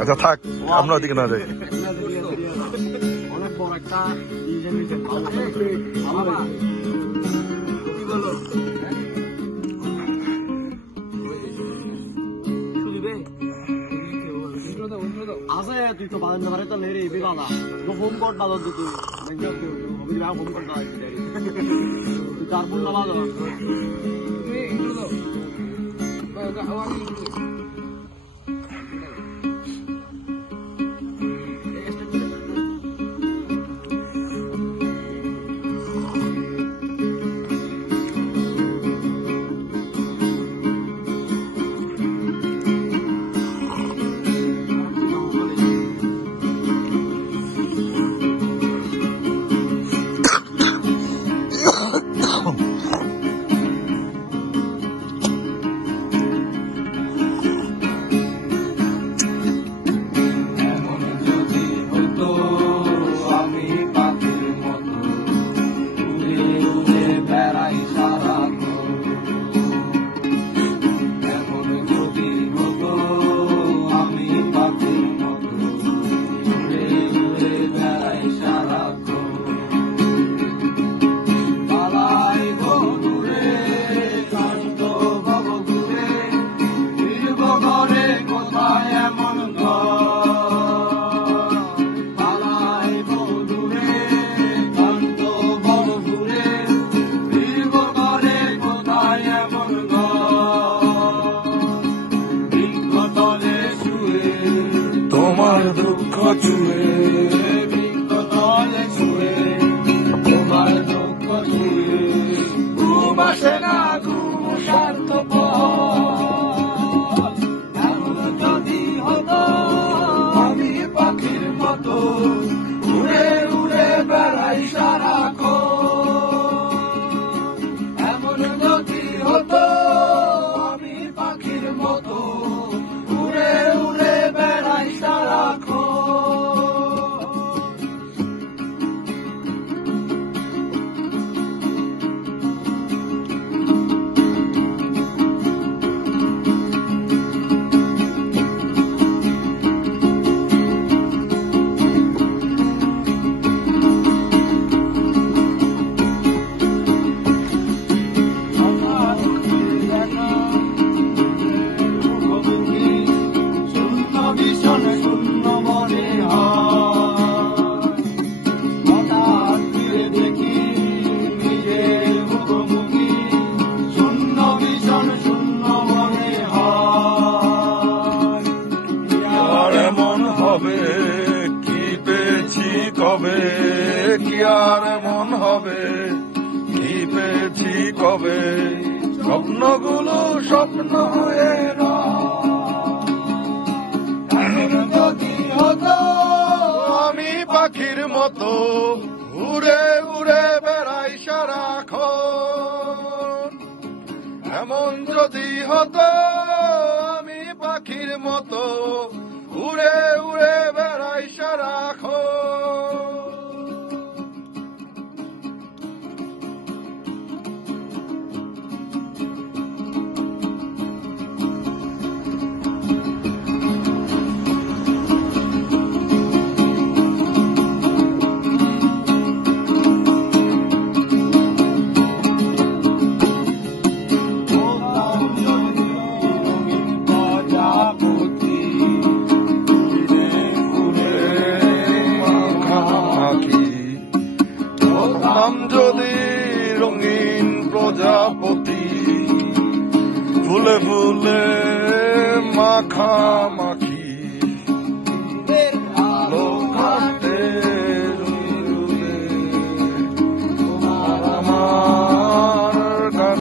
আচ্ছা থাক, আমরা ওদিকে না যাই। অনেক বড় একটা আছে তুই তো বাজার না তো লেরে বিবাদা ফোন কর বাজার তুই ফোন কর তুই তার ফোন না বাজার তোমার দুঃখ চুয়ে তোমার দুঃখ চুয়ে ঘুম আসে না ঘুম স্বার্থপর এমন যদি হতো আমি পাখির মতো উড়ে উড়ে বেড়াই সারাক্ষণ এমন যদি হতো আমি পাখির মতো উড়ে উড়ে বেড়াই সারাক্ষণ কি আর এমন হবে, কি পেয়েছি কবে, স্বপ্নগুলো স্বপ্ন হয়ে না। যদি হতো আমি পাখির মতো উড়ে উড়ে বেড়াই সারাক্ষণ এমন যদি হতো আমি পাখির মতো উড়ে উড়ে বেড়াই সারাক্ষণ যদি রঙিন প্রজাপতি ফুলে ফুলে মাখামাখি